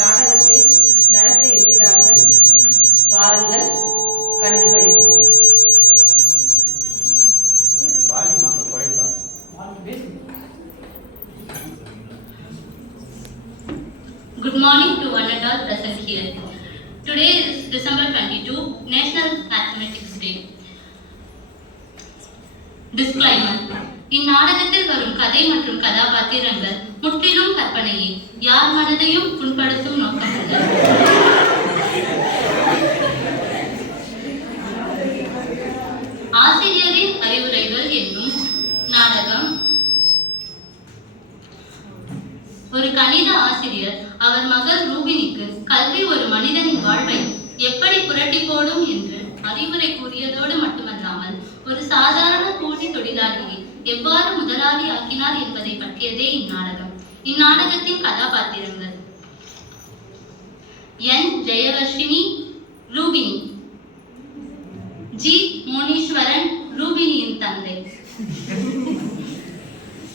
நாடகத்தை நடத்த இருக்கிறார்கள். வாருங்கள், கண்டுகளிப்போம். Good morning to one and all present here. Today is December 22, National Mathematics Day. Disclaimer. இந்நாடகத்தில் வரும் கதை மற்றும் கதாபாத்திரங்கள் முற்றிலும் கற்பனையே, யார் மனதையும் புண்படுத்தும் நோக்கமல்ல. ஆசிரியரின் அறிவுரைகள் என்னும் நாடகம். ஒரு கணித ஆசிரியர் அவர் மகள் ரூபினிக்கு கல்வி ஒரு மனிதனின் வாழ்வை எப்படி புரட்டி போடும் என்று அறிவுரை கூறியதோடு மட்டுமல்லாமல் ஒரு சாதாரண கூலி தொழிலாளியை எவ்வாறு முதலாளி ஆக்கினார் என்பதை பற்றியதே இந்நாடகம். இந்நாடகத்தின் கதாபாத்திரங்கள்: என் ஜெயவர்ஷினி ரூபினி, ஜி மோனீஸ்வரன் ரூபினியின் தந்தை,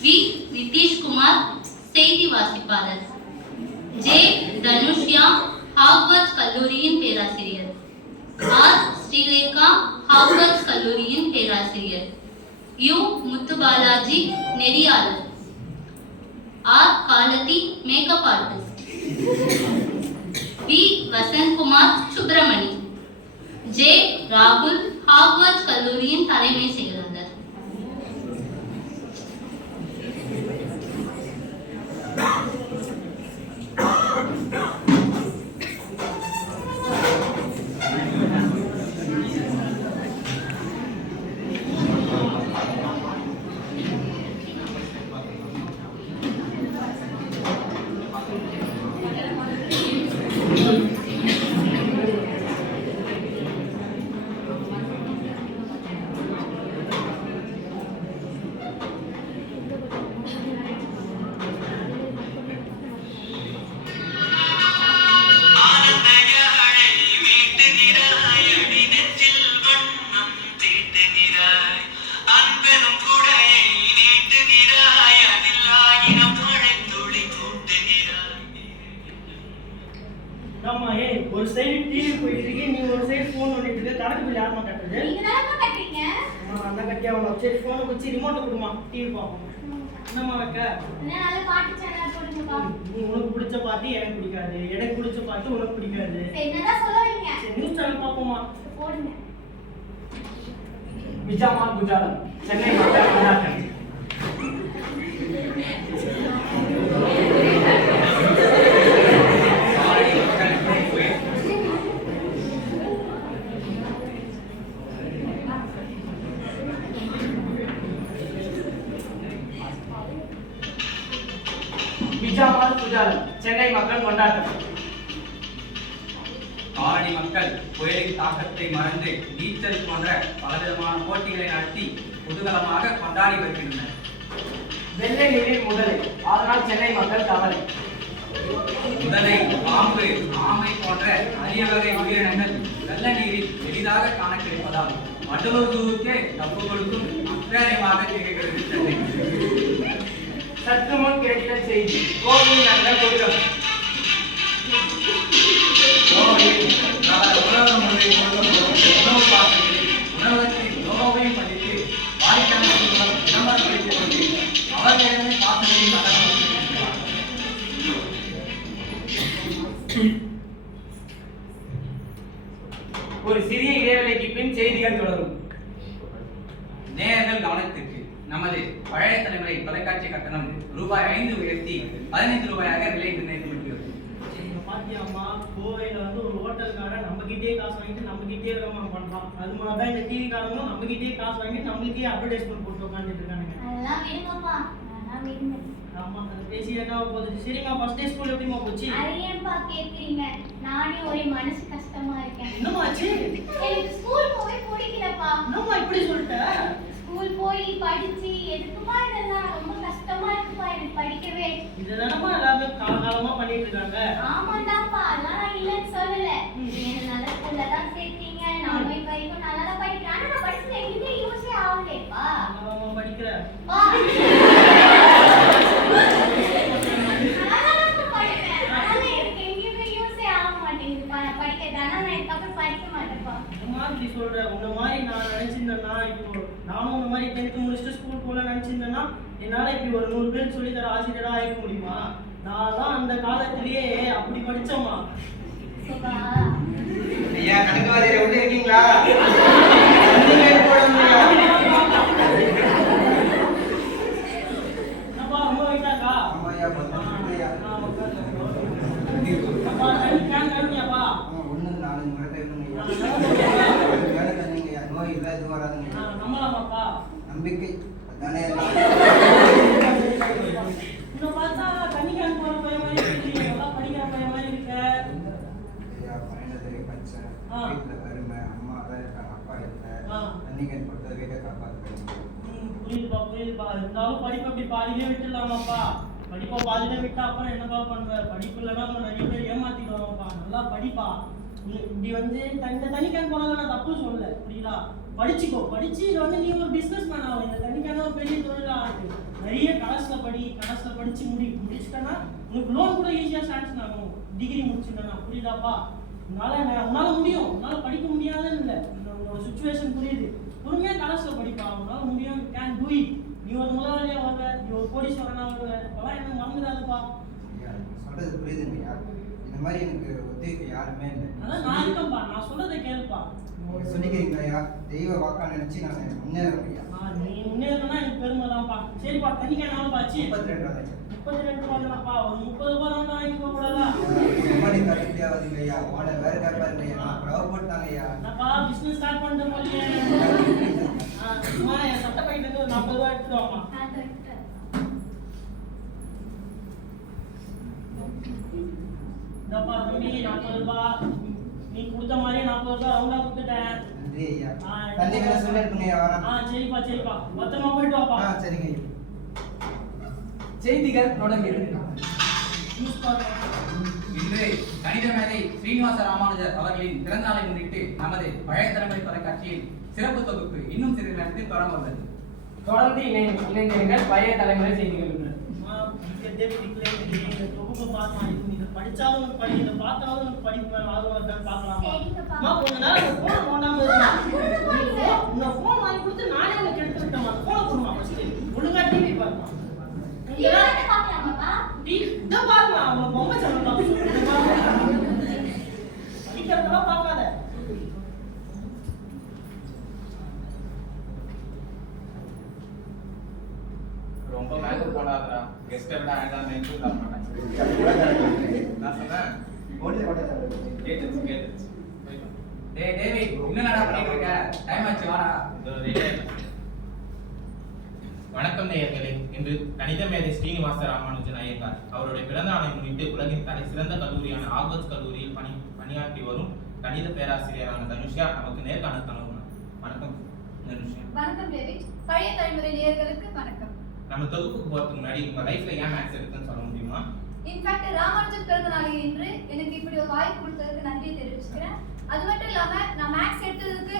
வி நிதிஷ்குமார் செய்தி வாசிப்பாளர், ஜே தனுஷ்யா ஹார்வர்ட் கல்லூரியின் பேராசிரியர், ஆர் ஸ்ரீலேகா ஹார்வர்ட் கல்லூரியின் பேராசிரியர், யு முத்துபாலாஜி நெறியாளர், R Kalathi makeup artist, V Vasanthkumar Subramani, J ராகுல் ஹார்வர்ட் கல்லூரியின் தலைமை செயலாளர். ஒரு சைடு டிவி போயிட்டு இருக்கு, நீ ஒரு சைடு போன் பண்ணிட்டு இருக்க. கணக்கு பில் யாரமா கட்டுறது? நீங்க தானே கட்டுறீங்க. அந்த கட்டியாவல சரி போன் வச்சு ரிமோட் கொடுமா, டிவி பாப்போம். என்னம்மா வைக்க? நல்ல பாட்டு சேனல் போடுங்கப்பா. நீ உனக்கு பிடிச்ச பாட்டு எனக்கு பிடிக்காது, எனக்கு பிடிச்ச பாட்டு உனக்கு பிடிக்காது. என்னடா சொல்றீங்க? சரி நியூஸ் சேனல் பாப்போமா? போடுங்க. விஜயமால் குஜாலம் சென்னை மக்கள் கொண்டாட்டம். விஜயமால் குஜாலம் சென்னை மக்கள் கொண்டாட்டம். காலனி மக்கள் புயலின் தாக்கத்தை மறந்து நீச்சல் போன்ற பலவிதமான போட்டிகளை நடத்தி குதூகலமாக கொண்டாடி வருகின்றனர். வெள்ளை நீரில் முதலை, அதனால் சென்னை மக்கள் கவலை. முதலை, பாம்பு, ஆமை போன்ற அரிய வகை உயிரினங்கள் வெள்ள நீரில் எளிதாக காண கிடைப்பதால் வண்டலூர் ஜூவுக்கே தப்பு கொடுக்கும் அக்கறையமாக திகழ்கிறது சென்னை. சற்று முன் கிடைத்த செய்தி, கோவையில் நடந்த கூட்டம். உணவகத்தின் லோகோவையும் படித்து வாடிக்கையாளர்களுடன் விளம்பரம் கிடைத்துக் கொண்டு அவர்களிடமே பாசனையில் நடனம். ஒரு சிறிய இடைவேளைக்கு பின் செய்திகள் தொடரும். நேயர்கள் கவனத்திற்கு, நமது பழைய தலைமுறை தொலைக்காட்சி கட்டணம் ரூபாய் 5 உயர்த்தி 15 ரூபாயாக விலை நிர்ணயிக்கப்பட்டுள்ளது. பாத்தியாமா, கோவையில ஒரு ஹோட்டல்காரன் நம்ம கிட்டே காசு வாங்கிட்டு நம்ம கிட்டே விளம்பரம் பண்றான். அது மாதிரிதான் இந்த டிவி காரங்களும் நம்ம கிட்டே காசு வாங்கிட்டு நம்மளுக்கே அட்வர்டைஸ்மெண்ட் போட்டு உட்காந்துட்டு இருக்கானுங்க. அதெல்லாம் விடுங்கப்பா, அதெல்லாம் விடுங்க. ஆமா, அது பேசி என்ன போகுது? சரிம்மா, ஃபர்ஸ்ட் டே ஸ்கூல் எப்படிமா போச்சு? அது ஏன்பா கேக்குறீங்க? நானே ஒரே மனசு கஷ்டமா இருக்கேன். என்னமாச்சு? எனக்கு ஸ்கூல் போவே பிடிக்கலப்பா. என்னம்மா இப்படி சொல்லிட்ட? ஸ்கூல் போய் படிச்சு எதுக்குப்பா இதெல்லாம்? ரொம்ப கஷ்டமா இருக்குப்பா எனக்கு படிக்கவே. இதெல்லாமா எல்லாமே காலகாலமா பண்ணிட்டு இருக்காங்க. ஆமாண்டாப்பா, அதெல்லாம் நான் இல்லைன்னு சொல்லல. என்ன நல்ல ஸ்கூல்ல தான் சேர்த்தீங்க, நானும் இப்ப வரைக்கும் நல்லா தான் படிக்கிறேன். ஆனா நான் படிச்சது எங்கேயுமே யூஸே ஆகலைப்பா. படிக்கிற நல்லா தான் படிக்கிறேன், ஆனா எனக்கு எங்கேயுமே என்னால இப்படி ஒரு 100 பேருக்கு சொல்லி தர ஆசிரியரா ஆயிக்க முடியுமா? நான் அந்த காலத்திலேயே அப்படி படிச்சோமா. ஐயா கணக்குவாதியரை உள்ள இருக்கீங்களா? அப்பா ரொம்ப வைக்காக்கா. ஆமாய்யா, ஐயா. அப்பா கழுவியாப்பா. ஒண்ணுக்கு 4 முறை கைவிடுங்கய்யா. வேலை தந்தீங்கய்யா. நோய் இல்லை, இது வராதுங்கய்யா. நம்மளாமாப்பா. நம்பிக்கை அதானே எல்லாம். இதை பார்த்தா தண்ணிக்கான் போற பையன் மாதிரி இருக்கீங்க. எல்லாம் படிக்கிற பையன் மாதிரி இருக்க. ஐயா, 12 வரைக்கும் படிச்சேன். வீட்டுல வறுமை, அம்மா தான் இருக்காங்க, அப்பா இல்லை. தண்ணிக்கன் கொடுத்தது வீட்டை காப்பாற்றுறேன். புரியுதுப்பா. இருந்தாலும் படிப்பு அப்படி பாதியிலே விட்டுடலாமாப்பா. படிப்பை பாதியிலே விட்டா அப்புறம் என்னப்பா பண்ணுவ? படிப்பு இல்லைன்னா நம்ம நிறைய பேர் ஏமாத்திடுவாங்கப்பா. நல்லா படிப்பா. இப்படி இந்த தண்ணிக்கான் போனதை நான் தப்பு சொல்லல, புரியுதா? படிச்சுக்கோ. படிச்சு இதை நீ ஒரு பிசினஸ் மேன் ஆகும். இந்த தண்ணிக்கான ஒரு பெரிய தொழிலா ஆகுது. நிறைய கடைசில படிச்சு முடிச்சுட்டேன்னா உனக்கு லோன் கூட ஈஸியா சாங்ஷன் ஆகும். டிகிரி முடிச்சுட்டேன்னா, புரியுதாப்பா? உன்னால முடியும். உன்னால படிக்க முடியாதுன்னு இல்லை, உன்னோட சுச்சுவேஷன் புரியுது. பொறுமையா கடைசில படிப்பா. உன்னால முடியும். Can do it. நீ ஒரு முதலாளியா வருவ, நீ ஒரு கோடீஸ்வரனா வருவ. அப்பெல்லாம் எனக்கு மறந்துடாதுப்பா. ஐயா, சொல்றது புரியுதுங்கய்யா. இந்த மாதிரி எனக்கு ஒத்துழைக்க யாருமே இல்லை. அதான் நான் இருக்கேன்ப்பா. நான் சொல்றதை கேளுப்பா. நீங்க சொல்லிக்கிறீங்களா? தெய்வ வாக்கா நினைச்சு நான் முன்னேறேன் ஐயா. நீ முன்னேறனா எனக்கு பெருமை தான்ப்பா. சரிப்பா, தண்ணிக்கானாலும் பாச்சு 32 ரூபாய். 32 ரூபாய்ப்பா. ஒரு 30 ரூபாய் தான் வாங்கிக்க கூடாதா? எம்மாடி கட்டுப்படியா வருதுங்க ஐயா. மாடல் வேற கேட்பாருங்க ஐயா. நான் ப்ரவ் போட்டாங்க ஐயா. என்னப்பா பிசினஸ் ஸ்டார்ட் பண்ணிட்டு போலியே. அம்மா என் சட்டை பையில இருந்து ஒரு 40 ரூபாய் எடுத்துட்டு வாமா. இந்தப்பா தம்பி 40 ரூபாய். நீ கொடுத்த மாதிரியே 40 ரூபாய் ரவுண்டா கொடுத்துட்டேன். நன்றி ஐயா. தண்ணி வேணா சொல்லிருக்கீங்க ஐயா. வரேன். சரிப்பா. பத்திரமா போயிட்டு வாப்பா. சரிங்க ஐயா. செய்திகள் தொடங்குகிறது. நியூஸ் பாருங்க. இன்று கணித மேதை ஸ்ரீனிவாச ராமானுஜர் அவர்களின் பிறந்தநாளை முன்னிட்டு நமது பழைய தலைமுறை தொலைக்காட்சியில் சிறப்பு தொகுப்பு இன்னும் சிறிது நேரத்தில் தொடங்க உள்ளது. தொடர்ந்து இணைந்திருங்கள் பழைய தலைமுறை செய்திகளுடன். தொகுப்பு பார்க்கலாம். இதை படிச்சாலும் படி, இதை பார்த்தாலும் உனக்கு படிப்பு ஆர்வம் இருக்கான்னு பார்க்கலாமா? கொஞ்ச நேரம் போன் நோண்டாம இந்த போன் வாங்கி கொடுத்து நானே உனக்கு எடுத்து விட்டேன். போனை கொடுமா ஃபர்ஸ்ட். ஒழுங்கா டிவி பார்க்கலாம். இதை பார்க்கலாம். அவங்க பொம்மை சேனல் பார்க்க படிக்கிறதெல்லாம் பார்க்காத. ரொம்ப மேக்கப் போடாதடா. கெஸ்ட்டை விட ஆயிட்டான் நினைச்சு தர மாட்டேன். நான் சொன்னேன் கேட்டுச்சு. டேய் டேவிட், என்னடா பண்ணிட்டு இருக்க? டைம் ஆச்சு, வாடா. வணக்கம் நேயர்களே. இன்று கணித மேதை ஸ்ரீனிவாச ராமானுஜன் ஐயங்கார் அவருடைய பிறந்த நாளை முன்னிட்டு உலகின் தலை சிறந்த கல்லூரியான ஆல்பர்ட் கல்லூரியில் பணியாற்றி வரும் கணித பேராசிரியரான தனுஷா நமக்கு நேர்காணல் தருகிறார். வணக்கம் தனுஷா. வணக்கம் டேவிட். பழைய தலைமுறை நேயர்களுக்கு வணக்கம். நம்ம தொகுப்புக்கு போறதுக்கு முன்னாடி உங்க லைஃப்ல ஏன் மேக்ஸ் எடுத்துன்னு சொல்ல முடியுமா? இன்ஃபேக்ட் ராமானுஜன் பிறந்த நாள் இன்று எனக்கு இப்படி ஒரு வாய்ப்பு கொடுத்ததுக்கு நன்றி தெரிவிச்சுக்கிறேன். அது மட்டும் இல்லாம நான் மேக்ஸ் எடுத்ததுக்கு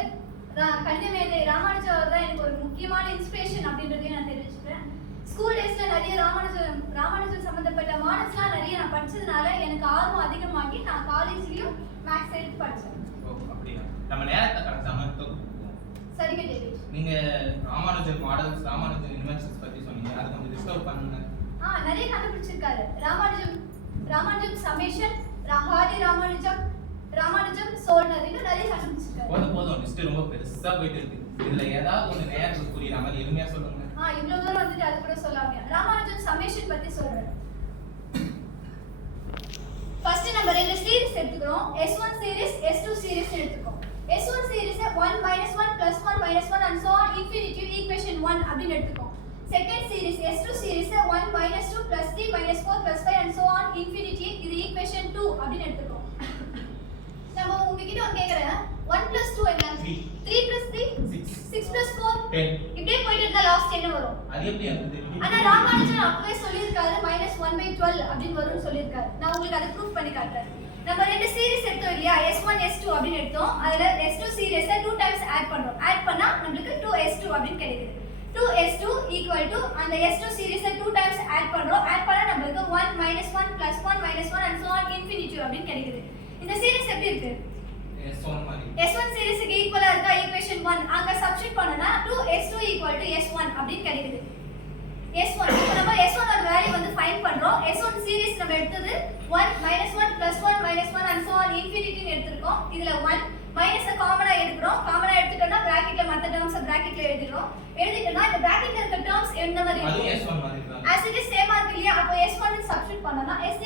கணித மேதை ராமானுஜன் அவர் தான் எனக்கு ஒரு முக்கியமான இன்ஸ்பிரேஷன் அப்படின்றதையும் நான் தெரிவிச்சுக்கிறேன். ஸ்கூல் டேஸ்ல நிறைய ராமானுஜன் சம்பந்தப்பட்ட மாடல்ஸ்லாம் நிறைய நான் படிச்சதுனால எனக்கு ஆர்வம் அதிகமாகி நான் காலேஜ்லயும் மேக்ஸ் எடுத்து படிச்சேன். அப்படியா? நம்ம நேரத்தை கடத்தாம தொகுப்பு போவோம். சரிங்க டேவிட். நீங்க ராமானுஜன் மாடல்ஸ், ராமானுஜன் இன்வென்ஷன்ஸ் பத்தி சொன்னீங்க. அது கொஞ்சம் டிஸ்கவர் பண்ணுங்க. நிறைய கண்டுபிடிச்சிருக்காரு. ராமானுஜம் சமேஷன், ஹாரி ராமானுஜம் சோல்னர், இன்னும் நிறைய கண்டுபிடிச்சிருக்காரு. போதும் லிஸ்ட் ரொம்ப பெருசா போயிட்டு இருக்கு. இதுல ஏதாவது ஒண்ணு நேரத்துக்கு புரியுற மாதிரி எளிமையா சொல்லுங்க. இவ்வளவு தூரம் வந்துட்டு அது கூட சொல்லாம ராமானுஜம் சமேஷன் பத்தி சொல்றேன். ஃபர்ஸ்ட் நம்ம ரெண்டு சீரிஸ் எடுத்துக்கிறோம். S1 சீரிஸ், S2 சீரிஸ் எடுத்துக்கோம். S1 series 1 - 1 + 1 - 1 and so on infinitive equation 1 அப்படி எடுத்துக்கோம். Second series S2 series 1 - 2 + 3 - 4 + 5 and so on infinity இது equation 2 அப்படி எடுத்துக்கோம். நம்ம உங்ககிட்ட ஒன்னு கேக்குறேன். 1 + 2 என்ன? 3 + 3 6 + 4 10 இப்படியே போயிட்டு இருந்தா லாஸ்ட் என்ன வரும்? அது எப்படி எனக்கு தெரியும்? ஆனா ராமானுஜன் அப்பவே சொல்லிருக்காரு -1/12 அப்படினு வரும்னு சொல்லிருக்காரு. நான் உங்களுக்கு அதை ப்ரூஃப் பண்ணி காட்டுறேன். நம்ம ரெண்டு சீரிஸ் எடுத்தோம் இல்லையா? S1 S2 அப்படினு எடுத்தோம். அதுல S2 சீரிஸை 2 டைம்ஸ் ஆட் பண்றோம். ஆட் பண்ணா நமக்கு 2S2 அப்படினு கிடைக்குது. 2S2 = அந்த S2 சீரிஸை 2 டைம்ஸ் ஆட் பண்றோம். ஆட் பண்ணா நமக்கு 1 - 1 + 1 - 1 and so on infinity அப்படினு கிடைக்குது. இந்த சீரிஸ் எப்படி இருக்கு? S1 மாதிரி. S1 சீரிஸ்க்கு ஈக்குவலா இருக்கா equation 1. அங்க சப்ஸ்டிட் பண்ணனா 2S2 = S1 அப்படி கிடைக்குது. S1 இப்போ நம்ம S1 ஓட வேல்யூ வந்து ஃபைண்ட் பண்றோம். S1 சீரிஸ் நம்ம எடுத்தது 1 -1 +1 -1 and so on infinity ன்னு எடுத்துறோம். இதுல 1 மைனஸ காமனா எடுக்கிறோம். காமனா எடுத்துட்டோம்னா பிராக்கெட்ல மத்த டேர்ம்ஸ் பிராக்கெட்ல எழுதிடுறோம். எழுதிட்டோம்னா இந்த பிராக்கெட்ல இருக்க டேர்ம்ஸ் எந்த மாதிரி அது இருக்கும்? S1 மாதிரி தான். as it is சேமா இருக்கு இல்லையா? அப்போ S1 க்கு சப்ஸ்டிட்யூட் பண்ணோம்னா S =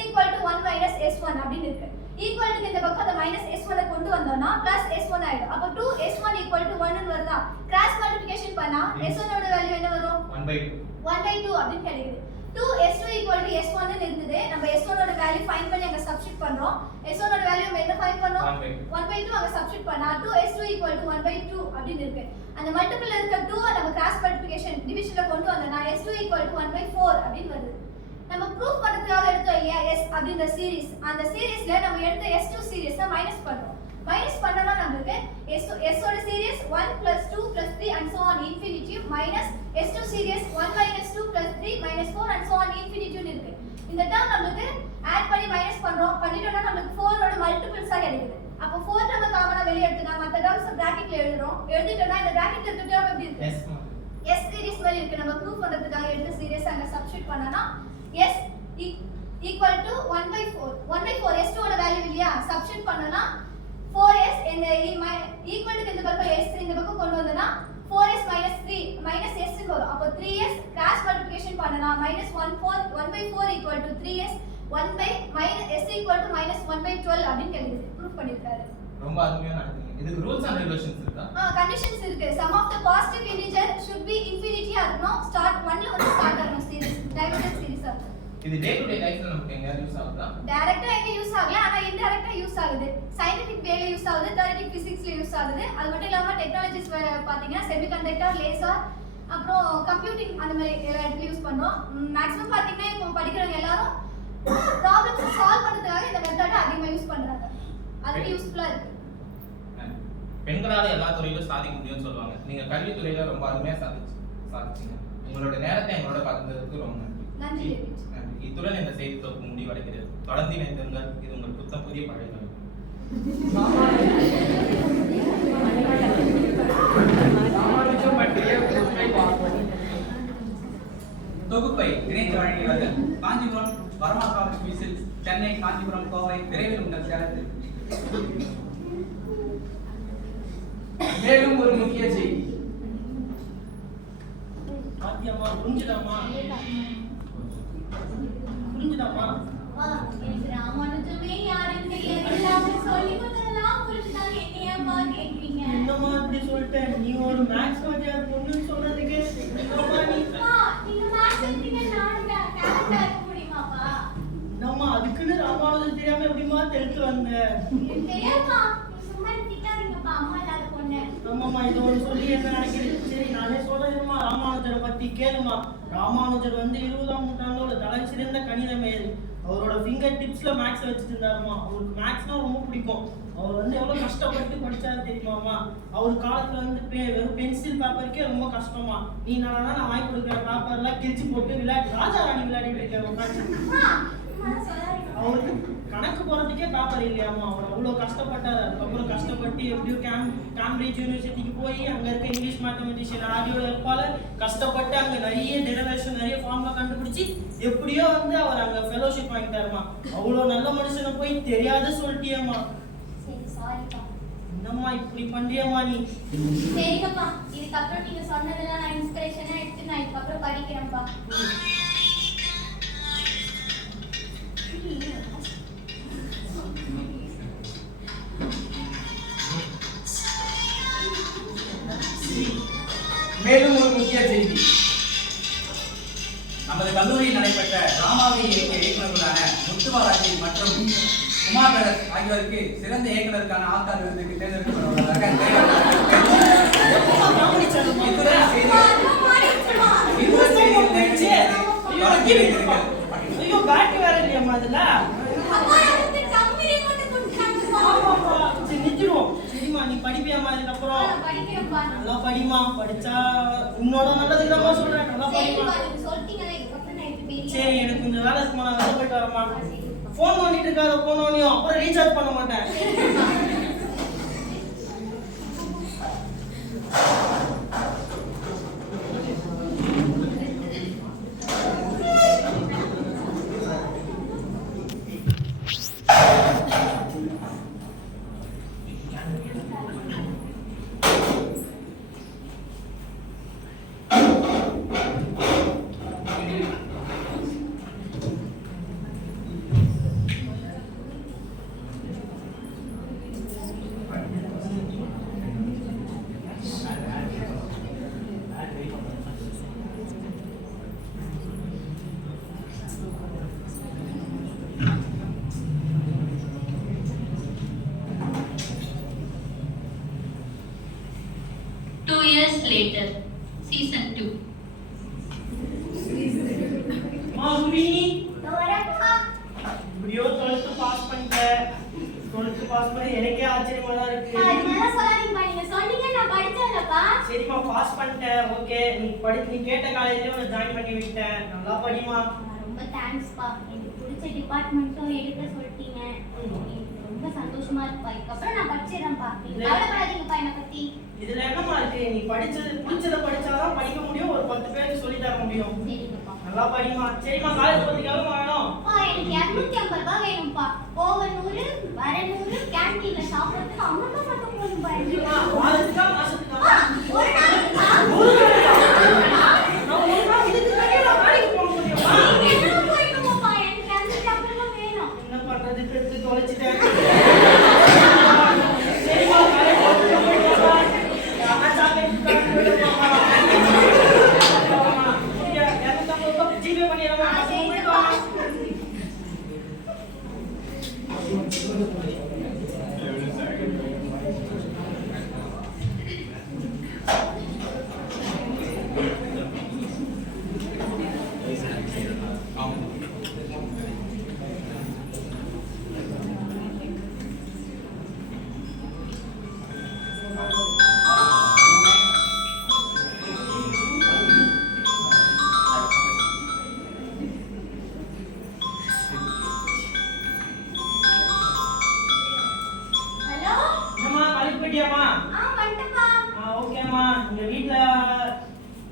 1 - S1 அப்படினு இருக்கு. ஈக்குவல் டு இந்த பக்கம் அந்த -S1 கொண்டு வந்தோம்னா +S1 ஆயிடும். அப்போ 2S1 = 1 ன்னு வருதா? கிராஸ் மல்டிப்ளிகேஷன் பண்ணா S1 ஓட வேல்யூ என்ன வரும்? 1/2 அப்படினு கிடைக்குது. 2S2 = S1 ன்னு இருந்தது. நம்ம S1 ஓட வேல்யூ ஃபைண்ட் பண்ணி அங்க சப்ஸ்டிட்யூட் பண்றோம். S1 ஓட வேல்யூ நம்ம என்ன ஃபைண்ட் பண்ணோம்? 1/2 அங்க சப்ஸ்டிட்யூட் பண்ணா 2S2 = 1/2 அப்படினு இருக்கு. அந்த மல்டிபிள்ல இருக்க 2 நம்ம கிராஸ் மல்டிப்ளிகேஷன் டிவிஷன்ல கொண்டு வந்தனா S2 = 1/4 அப்படினு வருது. நம்ம ப்ரூஃப் பண்றதுக்காக எடுத்தோம் இல்லையா S அப்படின்ற சீரிஸ். அந்த சீரிஸ்ல நம்ம எடுத்த S2 சீரிஸை மைனஸ் பண்றோம். மைனஸ் பண்ணனா நமக்கு S ஓட series 1 + 2 + 3 and so on infinity minus S2 series 1 - 2 + 3 - 4 and so on infinity ன்னு இருக்கு. இந்த டேர்ம் நமக்கு ஆட் பண்ணி மைனஸ் பண்றோம். பண்ணிட்டோம்னா நமக்கு 4 ஓட மல்டிபிள்ஸா கிடைக்குது. அப்போ 4 நம்ம காமனா வெளிய எடுத்துனா மத்த டேர்ம்ஸ் பிராக்கெட்ல எழுதுறோம். எழுதிட்டோம்னா இந்த பிராக்கெட்ல இருக்க டேர்ம் எப்படி இருக்கு? S சீரிஸ் மாதிரி இருக்கு. நம்ம ப்ரூஃப் பண்றதுக்காக எடுத்த சீரிஸ் அங்க சப்ஸ்டிட்யூட் பண்ணனா S = 1/4. 1/4 S2 ஓட வேல்யூ இல்லையா? சப்ஸ்டிட்யூட் பண்ணனா 4s இந்த ஈக்குவல் டு இந்த பக்கம் s இந்த பக்கம் கொண்டு வந்தனா 4s - 3 -s ன்னு வரும். அப்போ 3s கிராஸ் மல்டிப்ளிகேஷன் பண்ணனா -1/4 = 3s 1/s = -1/12 அப்படினு கிடைக்குது. ப்ரூஃப் பண்ணிருக்காரு. ரொம்ப அருமையா நடந்துங்க. இதுக்கு ரூல்ஸ் அண்ட் ரெகுலேஷன்ஸ் இருக்கா? கண்டிஷன்ஸ் இருக்கு. sum of the positive integer should be infinity ஆ இருக்கணும். ஸ்டார்ட் 1ல வந்து ஸ்டார்ட் ஆகணும் சீரிஸ். டைவர்ஜென்ட் சீரிஸ் ஆகும். இது டே டு டே லைஃப்ல நமக்கு எங்க யூஸ் ஆகுதா? டைரக்ட்டா எங்க யூஸ் ஆகல, ஆனா இன்டைரக்ட்டா யூஸ் ஆகுது. சயின்டிஃபிக் வேல யூஸ் ஆகுது, தியரிட்டிக் பிசிக்ஸ்ல யூஸ் ஆகுது. அது மட்டும் இல்லாம டெக்னாலஜிஸ் பாத்தீங்கன்னா செமிகண்டக்டர், லேசர், அப்புறம் கம்ப்யூட்டிங் அந்த மாதிரி எல்லா இடத்துலயும் யூஸ் பண்றோம். மேக்ஸிமம் பாத்தீங்கன்னா இப்போ படிக்கிறவங்க எல்லாரும் ப்ராப்ளம்ஸ் சால்வ் பண்றதுக்காக இந்த மெத்தட அதிகமா யூஸ் பண்றாங்க. அது யூஸ்ஃபுல்லா இருக்கு. பெண்களால எல்லா துறையிலும் சாதிக்க முடியும்னு சொல்லுவாங்க. நீங்க கல்வித்துறையில ரொம்ப அருமையா சாதிச்சீங்க. உங்களோட நேரத்தை எங்களோட பகிர்ந்ததுக்கு ரொம்ப நன்றி. இத்துடன் இந்த செய்தி தொகுப்பு முடிவடைகிறது. தொடர்ந்து இணைந்திருங்கள். இது உங்கள் புத்தம் புதிய பழைய தொகுப்பை இணைந்து வழங்கியவர்கள் காஞ்சிபுரம் வர்மா காலேஜ் மிசில்ஸ், சென்னை, காஞ்சிபுரம், கோவை. விரைவில் உங்கள் சேலத்தில். மேலும் ஒரு முக்கிய செய்தி. பாத்தியம்மா புரிஞ்சுதாம்மா? எனக்கு ராமானுஜமே யாருன்னு தெரியாது. எல்லாமே சொல்லி கொடுத்ததெல்லாம் புரிஞ்சுதாங்க. என்னையம்மா கேக்குறீங்க? என்னம்மா இப்படி சொல்லிட்டேன்? நீ ஒரு மேக்ஸ் வாத்தியார் பொண்ணுன்னு சொன்னதுக்கு என்னம்மா நீங்க மேக்ஸ் எடுத்தீங்க, நானும் கரெக்டா இருக்க முடியுமாப்பா? என்னம்மா அதுக்குன்னு ராமானுஜம் தெரியாம எப்படிமா தெளித்து வந்த? தெரியாதுமா, சும்மா திட்டாதீங்கப்பா. அம்மா இல்லாத பொண்ணு. ஆமாம்மா, இதை ஒரு சொல்லி என்ன நினைக்கிறேன்? சரி நானே சொல்றேன்மா. ராமானுஜரை பத்தி கேளுமா. ராமானுஜர் வந்து 20ஆம் நூற்றாண்டோட தலை சிறந்த கணித மேதை. அவரோட ஃபிங்கர் டிப்ஸ்ல மேக்ஸ் வச்சுட்டு இருந்தாருமா. அவருக்கு மேக்ஸ்னா ரொம்ப பிடிக்கும். அவர் வந்து எவ்வளவு கஷ்டப்பட்டு படிச்சாரு தெரியுமாமா? அவர் காலத்துல வந்து வெறும் பென்சில் பேப்பருக்கே ரொம்ப கஷ்டமா. நீ நான் வாங்கி கொடுக்குற பேப்பர்லாம் கிழிச்சு போட்டு ராஜா ராணி விளையாடிட்டு இருக்க. அவருக்கு கணக்கு போறதுக்கே பேப்பர் இல்லையாமா. அவர் அவ்வளவு கஷ்டப்பட்டாரு. அதுக்கப்புறம் கஷ்டப்பட்டு எப்படியோ கேம்பிரிட்ஜ் யூனிவர்சிட்டிக்கு போய் அங்க இருக்க இங்கிலீஷ் மேத்தமெட்டிஷியன் ஆடியோ இருப்பால கஷ்டப்பட்டு அங்க நிறைய டெரிவேஷன், நிறைய ஃபார்முலா கண்டுபிடிச்சு எப்படியோ வந்து அவர் அங்க ஃபெலோஷிப் வாங்கிட்டாருமா. அவ்வளவு நல்ல மனுஷனை போய் தெரியாத சொல்லிட்டியம்மா. சரி, சாரிப்பா. என்னம்மா இப்படி பண்றியம்மா நீ? சரிங்கப்பா, இதுக்கப்புறம் நீங்க சொன்னதெல்லாம் நான் இன்ஸ்பிரேஷனா எடுத்து நான் இதுக்கப்புறம் படிக்கிறேன்ப்பா. மேலும் ஒரு முக்கிய செய்தி. நமது கல்லூரியில் நடைபெற்ற டிராமாவை இயக்கிய இயக்குநர்களான முத்துவாராஜி மற்றும் குமார் பிரதர்ஸ் ஆகியோருக்கு சிறந்த இயக்குநருக்கான ஆஸ்கார் விருதுக்கு தேர்ந்தெடுக்கப்படுவதாக நீ படிப்பியாமா? இதுக்கப்புறம் நல்லா படிமா. படிச்சா உன்னோட நல்லதுக்குதாம்மா சொல்றேன். நல்லா படிமா. சரி, எனக்கு கொஞ்சம் வேலை இருக்குமா, நான் வெளில போயிட்டு வரமா. போன் பண்ணிட்டு இருக்காரு. போன் பண்ணியும் அப்புறம் ரீசார்ஜ் பண்ண மாட்டேன். later. Season 2. ரூபினி வரப்பா இப்படியோ 12th பாஸ் பண்ணிட்டேன். 12th பாஸ் பண்ணி எனக்கே ஆச்சரியமா தான் இருக்கு. நல்லா சொல்லாதீங்கப்பா, நீங்க சொன்னீங்க நான் படிச்சேன்ப்பா. சரிம்மா பாஸ் பண்ணிட்டேன். ஓகே நீ கேட்ட காலேஜ்ல உன்னை ஜாயின் பண்ணி விட்டேன். நல்லா படிமா. ரொம்ப தேங்க்ஸ்ப்பா, எனக்கு பிடிச்ச டிபார்ட்மெண்ட்டும் எடுக்க சொல்லிட்டீங்க. எனக்கு ரொம்ப சந்தோஷமா இருக்குப்பா. இதுக்கப்புறம் நான் படிச்சிடறேன்ப்பா. நீங்க கவலைப்படாதீங்கப்பா என்னை பத்தி. இதுல என்னமா இருக்கு? நீ பிடிச்சதை படிச்சாதான் படிக்க முடியும். ஒரு 10 பேருக்கு சொல்லி தர முடியும். சரிங்கப்பா. நல்லா படிமா. சரிம்மா காலேஜ் பத்தி எவ்வளவு வேணும்? எனக்கு 250 ரூபாய் வேணும்ப்பா. போக 100, வர 100, கேண்டீன்ல சாப்பிடுறதுக்கு 50 மட்டும் போதும்பா. மாசத்துக்கா மாசத்துக்கா? ஒரு நாளைக்குப்பா. நான் ஒரு நாள் இதுக்கு தனியா நான் வேலைக்கு போக முடியுமா? நீங்க என்ன போய்க்கோங்கப்பா, எனக்கு 250 ரூபாய் வேணும். என்ன பண்றது? எடுத்து தொலைச்சிட்டேன். சரிம்மா காலேஜ் போயிட்டு வா. நான் சாப்பிட்டு போயிடுமா. ஜிபே பண்ணிடுறேன். போயிட்டு வா. ஹலோ. என்னம்மா காலேஜ் போயிட்டியாம்மா? வந்துட்டப்பா. ஓகேம்மா. இந்த வீட்ல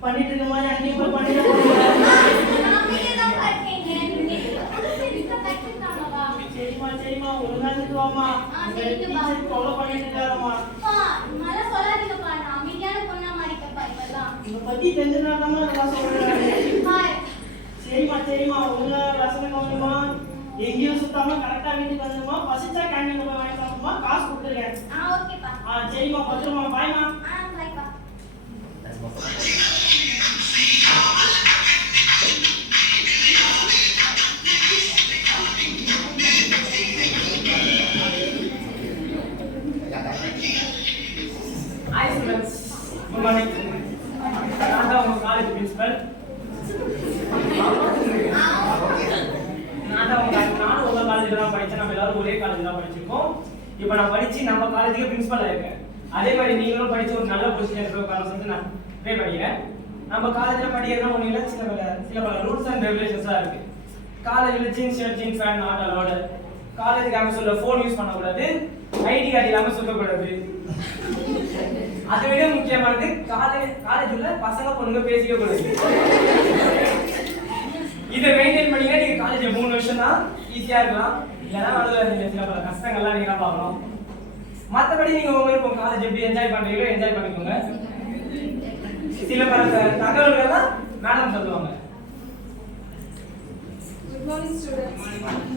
பண்ணிட்டு இருக்க மாதிரி அங்கேயும் போய் பண்ணிட்டு நான் வீட்ல தான் இருக்கேன். நீங்க புதுசு இருக்க கத்துக்காமவா? சரிம்மா ஒழுங்கா இருந்து வாமா. சரிங்கப்பா. ஃபாலோ பண்ணிட்டு இருக்காரம்மா. அப்பா, நல்லா சொல்லாதீங்கப்பா. நான் அமைதியான பொண்ணா மாறிட்டப்பா இப்பதான். இத பத்தி தெரிஞ்சனாலதான் நல்லா சொல்றேன். அப்பா, சரிம்மா ஒழுங்கா லெசன் கவனிமா. எங்கேயும் சுத்தாம கரெக்டா வீட்டுக்கு வந்துருமா. பசிச்சா கேண்டீன்ல போய் வாங்கி சாப்பிடுமா. காசு கொடுத்துருக்கேன். ஓகேப்பா. சரிம்மா பத்திரமா பாய்மா. பாய்ப்பா. Hi students. Good morning. நான் தான் உங்க காலேஜ் பிரின்சிபல். நானும் உங்க காலேஜ்ல தான் படிச்சேன். நம்ம எல்லாரும் ஒரே காலேஜ்ல தான் படிச்சிருக்கோம். இப்போ நான் படிச்சு நம்ம காலேஜுக்கு பிரின்சிபல் இருக்கேன். அதே மாதிரி நீங்களும் படிச்சு ஒரு நல்ல பொசிஷன் இருக்கணும்னு சொல்லிட்டு நான் ப்ரே பண்ணிக்கிறேன். நம்ம காலேஜ்ல படிக்கிறதுனா ஒண்ணு இல்ல, சில பல ரூல்ஸ் அண்ட் ரெகுலேஷன்ஸ்லாம் இருக்கு. காலேஜ்ல jeans shirt jeans pant not allowed. College கேம்பஸ்ல ஃபோன் யூஸ் பண்ணக்கூடாது. ஐடி கார்டு இல்லாம சுத்தக்கூடாது. அதை விட முக்கியமானது காலேஜ் உள்ள பசங்க பொண்ணுங்க பேசிக்க கூடாது. இதை மெயின்டைன் பண்ணீங்கன்னா நீங்க காலேஜ்ல 3 வருஷம் தான் ஈஸியா இருக்கலாம். இல்லைன்னா நடுவில் சில பல கஷ்டங்கள்லாம் நீங்க பார்க்கணும். மற்றபடி நீங்க உங்க விருப்பம் காலேஜ் எப்படி என்ஜாய் பண்றீங்களோ என்ஜாய் பண்ணிக்கோங்க. சில பல தகவல்கள்லாம் மேடம் சொல்லுவாங்க. Good morning students.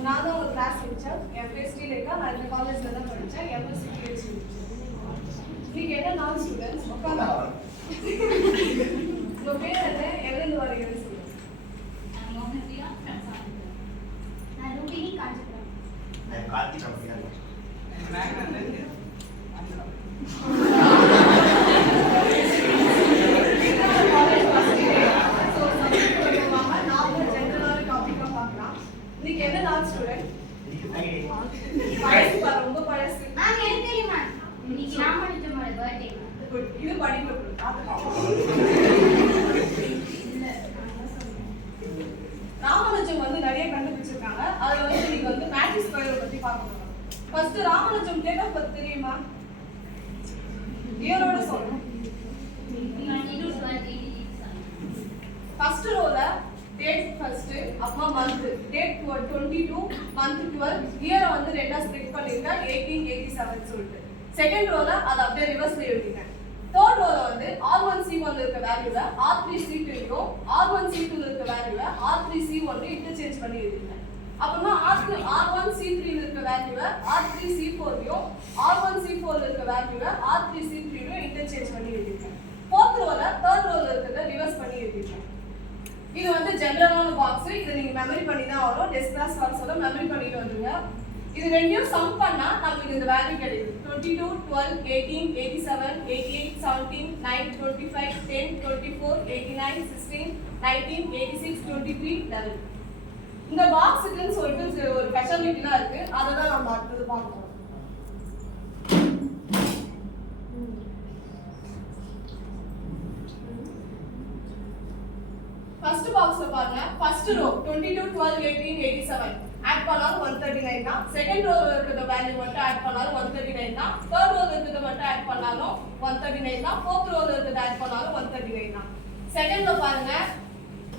நான் தான் உங்க கிளாஸ் டீச்சர். என் பேர் ஸ்ரீலேகா. நான் இந்த காலேஜ்ல தான் படிச்சேன். MSc PhD. நீங்க என்ன நாள் ஸ்டூடெண்ட்ஸ் உட்கார்ந்து உங்க பேர் என்ன, எங்கிருந்து வரீங்கன்னு சொல்லுங்க. நான் ரூபினி காஞ்சிபுரம். இன்னைக்கு என்ன நாள் ஸ்டூடெண்ட்? பழசு பாரு, ரொம்ப பழசு. எனக்கு தெரியுமா, இன்னைக்கு ராமானுஜமோட பர்த்டே. இது படிப்பு ராமானுஜம் வந்து நிறைய கண்டுபிடிச்சிருக்காங்க. அதுல வந்து இன்னைக்கு வந்து மேட்ரிக்ஸ் ஸ்கொயர் பத்தி பார்க்க போறோம். First Ramanujam date of birth தெரியுமா? இயரோட சொல்லுங்க. ஃபர்ஸ்ட் ரோல டேட் ஃபர்ஸ்ட், அப்புறம் மந்த், டேட் 22, மந்த் 12, இயரை வந்து ரெண்டா ஸ்ப்ளிட் பண்ணிருக்கா 1887 சொல்லிட்டு. செகண்ட் ரோல அது அப்படியே ரிவர்ஸ்ல எழுதிங்க. தேர்ட் ரோல வந்து R1C1 இருக்க வேல்யூவை R3C2யும் R1C2 இருக்க வேல்யூவை R3C1 இன்டர்சேஞ்ச் பண்ணி எழுதிங்க. அப்புறமா R1C3 இருக்க வேல்யூவை R3C4யும் R1C4 இருக்க வேல்யூவை R3C3யும் இன்டர்சேஞ்ச் பண்ணி எழுதிங்க. ஃபோர்த் ரோல தேர்ட் ரோல இருக்கிறத ரிவர்ஸ் பண்ணி எழுதிங்க. இது வந்து ஜெனரலான பாக்ஸ். இதை நீங்க மெமரி பண்ணி தான் ஆகணும். டெஸ்ட் கிளாஸ் பாக்ஸோட மெமரி பண்ணிட்டு வந்துருங்க. இது ரெண்டையும் சம் பண்ணா நமக்கு இந்த வேல்யூ கிடைக்குது 22 12 18 87 88 17 9 25 10 24 89 16 19 86 23 11 இந்த பாக்ஸுக்குன்னு சொல்லிட்டு ஒரு ஸ்பெஷாலிட்டிலாம் இருக்கு அதை தான் நம்ம அடுத்தது பார்க்கணும். ஃபர்ஸ்ட் பாக்ஸ்ல பாருங்க, ஃபர்ஸ்ட் ரோ 22 12 18 87 ஆட் பண்ணாலும் 139 தான். செகண்ட் ரோல இருக்கிற வேல்யூ மட்டும் ஆட் பண்ணாலும் 139 தான். தேர்ட் ரோல இருக்கிறத மட்டும் ஆட் பண்ணாலும் 139 தான். ஃபோர்த் ரோல இருக்கிறத ஆட் பண்ணாலும் 139 தான். செகண்ட்ல பாருங்க,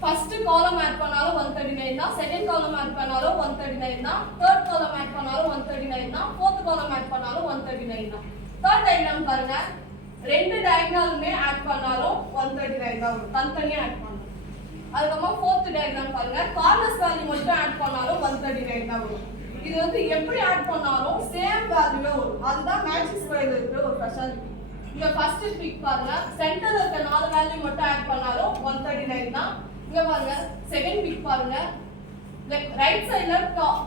ஃபர்ஸ்ட் காலம் ஆட் பண்ணாலும் 139 தான். செகண்ட் காலம் ஆட் பண்ணாலும் 139 தான். தேர்ட் காலம் ஆட் பண்ணாலும் 139 தான். ஃபோர்த் காலம் ஆட் பண்ணாலும் 139 தான். தேர்ட் டயக்ராம் பாருங்க, ரெண்டு டயக்ராமுமே ஆட் பண்ணாலும் 139 தான் வரும். தனித்தனியா ஆட் பண்ணணும். அதுக்கப்புறம் ஃபோர்த் டயக்ராம் பாருங்க, கார்னர்ஸ் வேல்யூ மட்டும் ஆட் பண்ணாலும் 139 தான் வரும். இது வந்து எப்படி ஆட் பண்ணாலும் சேம் வேல்யூவே வரும். அதுதான் மேட்ரிக்ஸ் ஸ்கொயர்ல இருக்கிற ஒரு ஸ்பெஷாலிட்டி. இங்க ஃபர்ஸ்ட் பிக் பாருங்க, சென்டர்ல இருக்க 4 வேல்யூ மட்டும் ஆட் பண்ணாலும் 139 தான். இங்க பாருங்க செகண்ட் பிக் பாருங்க, ரைட் சைடுல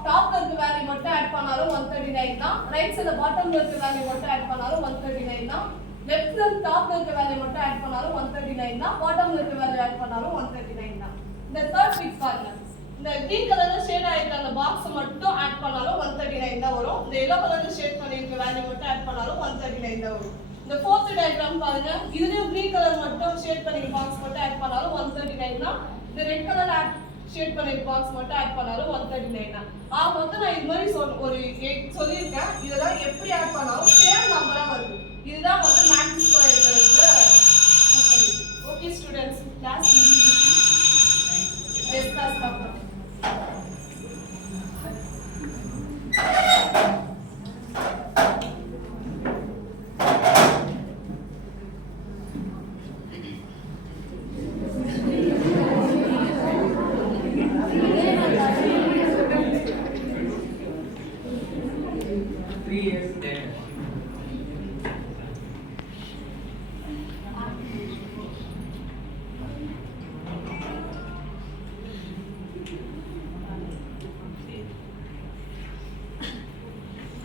டாப்ல இருக்க வேல்யூ மட்டும் ஆட் பண்ணாலும் 139 தான். ரைட் சைடுல பாட்டம்ல இருக்க வேல்யூ மட்டும் ஆட் பண்ணாலும் 139 தான். லெஃப்ட்ல டாப்ல இருக்க வேல்யூ மட்டும் ஆட் பண்ணாலும் 139 தான். பாட்டம்ல இருக்க வேல்யூ ஆட் பண்ணாலும் 139 தான். இந்த தேர்ட் பிக் பாருங்க, இந்த கிரீன் கலர்ல ஷேட் ஆயிருக்க அந்த பாக்ஸ் மட்டும் ஆட் பண்ணாலும் 139 தான் வரும். இந்த yellow கலர்ல ஷேட் பண்ணிருக்க வேல்யூ மட்டும் ஆட் பண்ணாலும் 139 தான் வரும். இந்த ஃபோர்த் டயக்ராம் பாருங்க, இதுலயும் கிரீன் கலர் மட்டும் ஷேட் பண்ணிருக்க பாக்ஸ் மட்டும் ஆட் பண்ணாலும் 139 தான். இந்த ரெட் கலர் ஷேட் பண்ணிருக்க பாக்ஸ் மட்டும் ஆட் பண்ணாலும் 139 தான். மொத்தம் நான் இது மாதிரி ஒரு சொல்லியிருக்கேன். இதெல்லாம் எப்படி ஆட் பண்ணாலும் சேம் நம்பரா வருது. இதுதான் வந்து மேட்ரிக்ஸ் ஸ்கொயர்ல இருக்கிற okay students, class next class பார்க்கலாம்.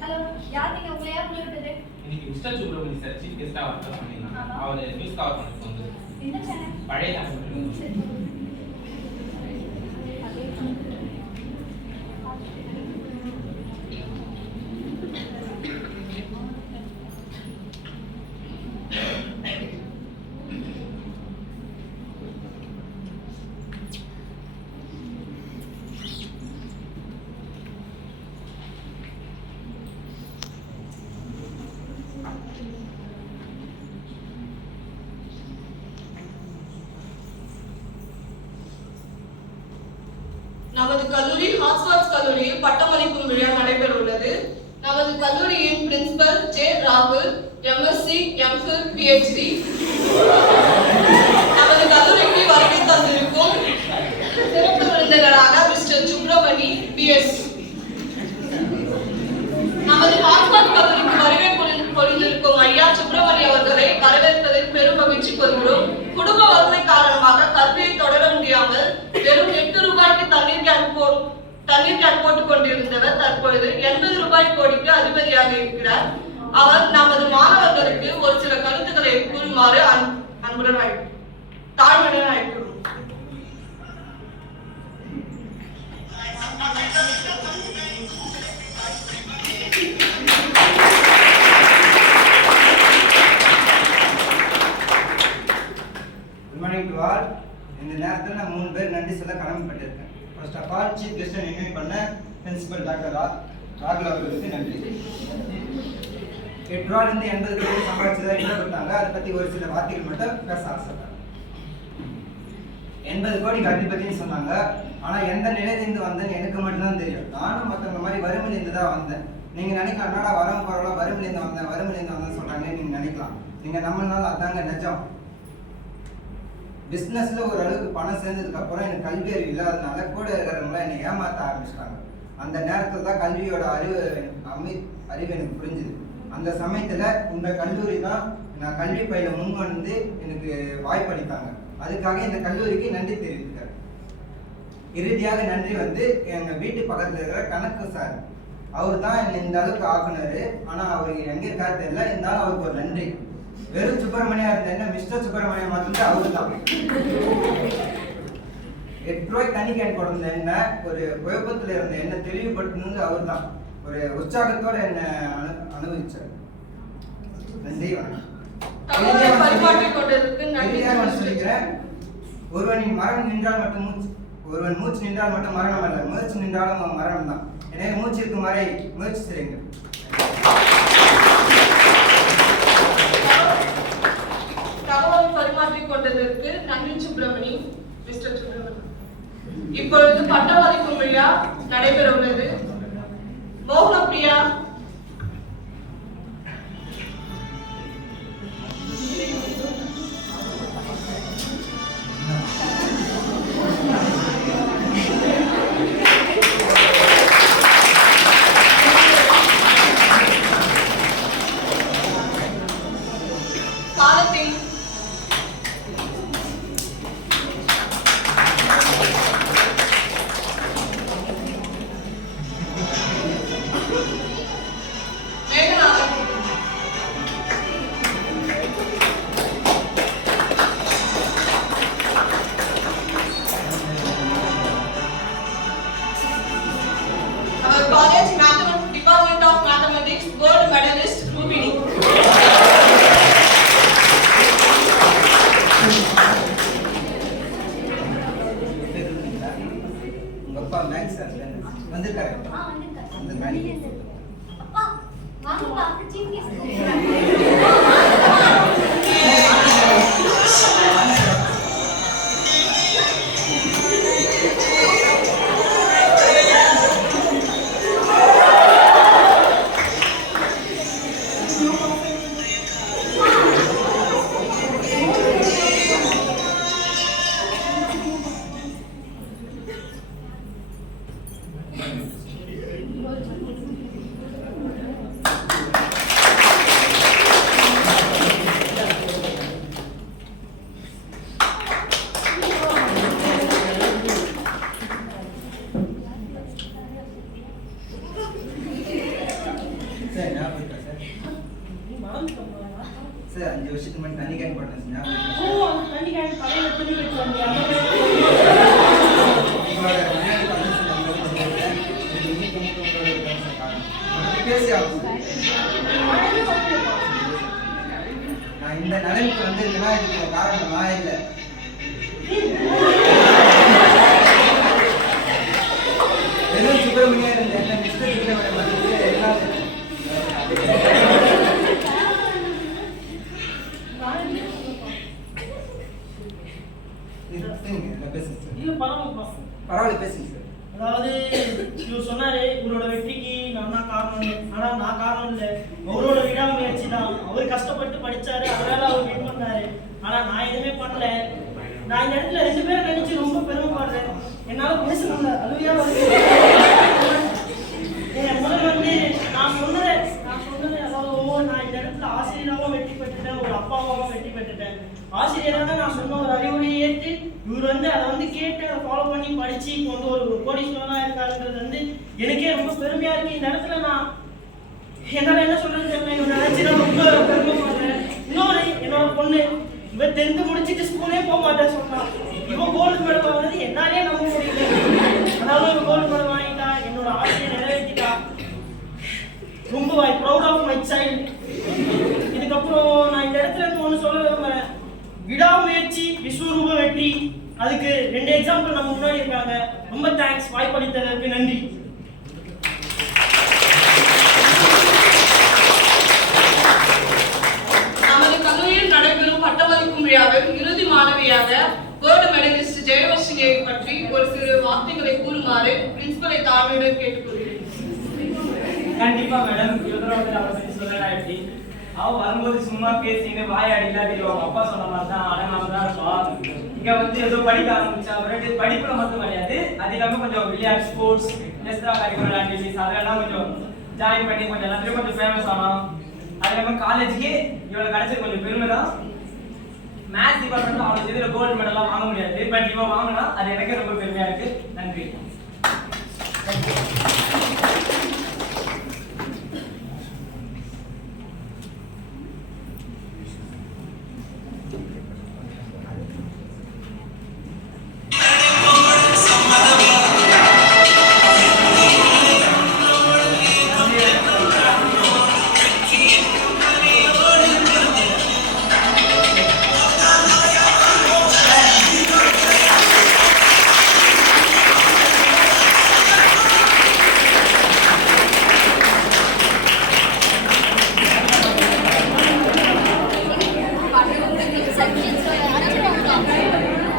ஹலோ, யார் நீங்க? உங்களை யார் கூப்பிட்டது? இன்னைக்கு மிஸ்டர் சுப்ரமணி சார் சீஃப் கெஸ்டா வரத சொன்னீங்க. அவர் நியூஸ் கவர் பண்ணி வந்து என்ன சேனல்? பழைய சேனல். நமது கல்லூரி ஹாட்ஸ்பாட்ஸ் கல்லூரியில் பட்டமளிக்கும் விழா நடைபெற உள்ளது. நமது கல்லூரியின் பிரின்சிபல் ஜே ராகுல், எம்எஸ்சி, எம்ஃபில், பிஹெச்டி. நமது கல்லூரிக்கு வருகை தந்திருக்கும் சிறப்பு விருந்தினராக மிஸ்டர் சுப்ரமணி, பிஎஸ். நமது ஹாட்ஸ்பாட் கல்லூரிக்கு வருகை பொழிந்திருக்கும் ஐயா சுப்ரமணி அவர்களை வரவேற்பதில் பெரும் மகிழ்ச்சி கொள்கிறோம். குடும்ப வறுமை காரணமாக கல்வியை தொடர முடியாமல் வெறும் 8 ரூபாய்க்கு தண்ணீர் கேன் போட்டுக் கொண்டிருந்தவர் தற்பொழுது 80 ரூபாய் கோடிக்கு அதிபதியாக இருக்கிறார். அவர் நமது மாணவர்களுக்கு ஒரு சில கருத்துக்களை கூறுமாறு அன்புடன் தாழ்மையுடன் அழைக்கிறோம். Good morning to all. இந்த நேரத்தில் நான் 3 பேர் நன்றி சொல்ல கடமைப்பட்டிருக்கேன். ஃபர்ஸ்ட் ஆஃப் ஆல் சீஃப் கெஸ்ட்டை இன்வைட் பண்ண பிரின்சிபல் டாக்டர் ராகுல் அவர்களுக்கு நன்றி. 8 ரூபாயிலிருந்து 80 கோடி சம்பாதிச்சதா என்ன கொடுத்தாங்க, அதை பற்றி ஒரு சில வார்த்தைகள் மட்டும் பேச ஆசைப்பட்டேன். 80 கோடிக்கு அதிபதினு சொன்னாங்க. ஆனால் எந்த நிலையிலேருந்து வந்தேன்னு எனக்கு மட்டும்தான் தெரியும். நானும் மற்றவங்க மாதிரி வறுமையிலேருந்து தான் வந்தேன். நீங்கள் நினைக்கலாம், என்னடா வரம் பரவாயில்ல வறுமையிலேருந்து வந்தேன் சொல்கிறாங்கன்னு நீங்கள் நினைக்கலாம். நீங்கள் நம்மளால அதாங்க நிஜம். பிஸ்னஸில் ஒரு அளவுக்கு பணம் சேர்ந்ததுக்கப்புறம் எனக்கு கல்வி அறிவு இல்லாததுனால கூட இருக்கிறவங்களாம் என்னை ஏமாற்ற ஆரம்பிச்சிட்டாங்க. அந்த நேரத்தில் தான் கல்வியோட அறிவு எனக்கு புரிஞ்சுது. அந்த சமயத்தில் இந்த கல்லூரி தான் நான் கல்வி பயில முன்வந்து எனக்கு வாய்ப்பளித்தாங்க. அதுக்காக இந்த கல்லூரிக்கு நன்றி தெரிவித்துக்கிறேன். இறுதியாக நன்றி வந்து எங்கள் வீட்டு பக்கத்தில் இருக்கிற கணக்கு சார். அவர் தான் என்னை இந்த அளவுக்கு ஆக்குனாரு. ஆனா அவர் எங்க இருக்காரு தெரியல. இருந்தாலும் அவருக்கு ஒரு நன்றி. வெறும் சுப்பிரமணியா இருந்த என்ன மிஸ்டர் சுப்பிரமணியம் மாத்திட்டு அவரு தான். 8 ரூபாய்க்கு தண்ணி கேன் கொடுத்த என்ன ஒரு குழப்பத்துல இருந்த என்ன தெளிவுபடுத்தினது அவர் தான். ஒரு உற்சாகத்தோட என்ன அனுபவிச்சார். நன்றி, வணக்கம். சொல்லிக்கிறேன். ஒருவனின் மரணம் நின்றால் மட்டும் ஒருவன் மூச்சு நின்றால் மட்டும் மரணம் அல்ல, முயற்சி நின்றாலும் மரணம் தான். எனவே மூச்சு இருக்கும் வரை முயற்சி செய்யுங்க. தகவல் பரிமாற்றிக் கொண்டதற்கு நன்றி சுப்பிரமணி, மிஸ்டர் சுப்பிரமணி. இப்பொழுது பட்டமளிக்கும் விழா நடைபெற உள்ளது. மோகனப்பிரியா காலத்தில் college mathematics department of mathematics gold medalist Rubini. உங்க அப்பா மேக்ஸ் சார் வந்திருக்காரு. அந்த மேக்ஸ் அப்பா வாங்கப்பா சீஃப் கெஸ்ட். சார் 5 வருஷத்துக்கு முன்னாடி தண்ணி கேன் போட்டேன் சார். தண்ணி கேன் கடையில பண்ணி வச்சிருந்தீங்க. நான் இந்த நிலைமைக்கு வந்திருக்கேன்னா இதுக்கு காரணம் நான் இல்லை. வெறும் சுப்பிரமணியா இருந்த என்ன மிஸ்டர் சுப்பிரமணியம் வந்து எல்லாம் பரவாயில்ல பேசுங்க சார். அதாவது இவர் சொன்னாரு இவரோட வெற்றிக்கு நான் தான் காரணம். ஆனா நான் காரணம் இல்லை, அவரோட விடாமுயற்சி தான். அவர் கஷ்டப்பட்டு படிச்சாரு, அதனால அவர் வின் பண்ணாரு. ஆனா நான் எதுவுமே பண்ணல. நான் இந்த இடத்துல 2 பேரும் நினைச்சு ரொம்ப பெருமைப்படுறேன். என்னால பேச முடியல, அழுவியா வருது. என் முதல் வந்து நான் சொன்னது அதாவது நான் இந்த இடத்துல ஆசிரியராகவும் வெற்றி பெற்றுட்டேன், ஒரு அப்பாவாகவும் வெற்றி பெற்றுட்டேன். ஆசிரியராக நான் சொன்ன ஒரு அறிவுரையை ஏற்று இவர் வந்து அதை வந்து கேட்டு அதை ஃபாலோ பண்ணி படிச்சு இப்போ வந்து ஒரு கோடீஸ்வரனா இருக்காருன்றது வந்து எனக்கே ரொம்ப பெருமையா இருக்கு. இந்த இடத்துல நான் என்னால என்ன சொல்றது தெரியல, இவரை நினைச்சு நான் ரொம்ப பெருமைப்படுறேன். இன்னொரு என்னோட பொண்ணு இவ 10th முடிச்சுட்டு ஸ்கூலே போக மாட்டேன்னு சொன்னான். இவன் கோல்டு மெடல் வாங்கினது என்னாலே நம்ப முடியல. அதாவது ஒரு கோல்டு மெடல் வாங்கிட்டா, என்னோட ஆசையை நிறைவேற்றிட்டா. ரொம்ப I proud of my child. இதுக்கப்புறம் நான் இந்த இடத்துல இருந்து ஒன்று சொல்ல விரும்புகிறேன். விடாமுயற்சி விஸ்வரூப வெற்றி. அதுக்கு 2 எக்ஸாம்பிள் நம்ம முன்னாடி இருக்காங்க. ரொம்ப தேங்க்ஸ், வாய்ப்பளித்ததற்கு நன்றி. நமது கல்லூரியில் நடைபெறும் பட்டமளிக்கும் விழாவில் இறுதி மாணவியாக கோல்டு மெடலிஸ்ட் ஜெயவர்ஷினியை பற்றி ஒரு சிறு வார்த்தைகளை கூறுமாறு பிரின்சிபலை தாழ்மையுடன் கேட்டுக்கொள்கிறேன். கண்டிப்பா மேடம், இவரை வந்து நம்ம சொல்லலாம். எப்படி அவ வரும்போது சும்மா பேசிட்டு வாய் அடிக்காது. அவங்க அப்பா சொன்ன மாதிரி தான் அடங்காம தான் இருக்கும். இங்க வந்து ஏதோ படிக்க ஆரம்பிச்சா படிப்புல மட்டும் கிடையாது, அது இல்லாம கொஞ்சம் விளையாட்டு, ஸ்போர்ட்ஸ், எக்ஸ்ட்ரா கரிக்குலர் ஆக்டிவிட்டிஸ் அதெல்லாம் கொஞ்சம் ஜாயின் பண்ணி கொஞ்சம் எல்லாத்தையும் கொஞ்சம் ஃபேமஸ் ஆனோம். அது இல்லாம காலேஜுக்கே இவ்வளவு கிடைச்சது கொஞ்சம் பெருமை தான். மேத்ஸ் டிபார்ட்மெண்ட் அவ்வளவு இதுல கோல்டு மெடல்லாம் வாங்க முடியாது, பட் இவன் வாங்கினா அது எனக்கு ரொம்ப பெருமையா இருக்கு. நன்றி.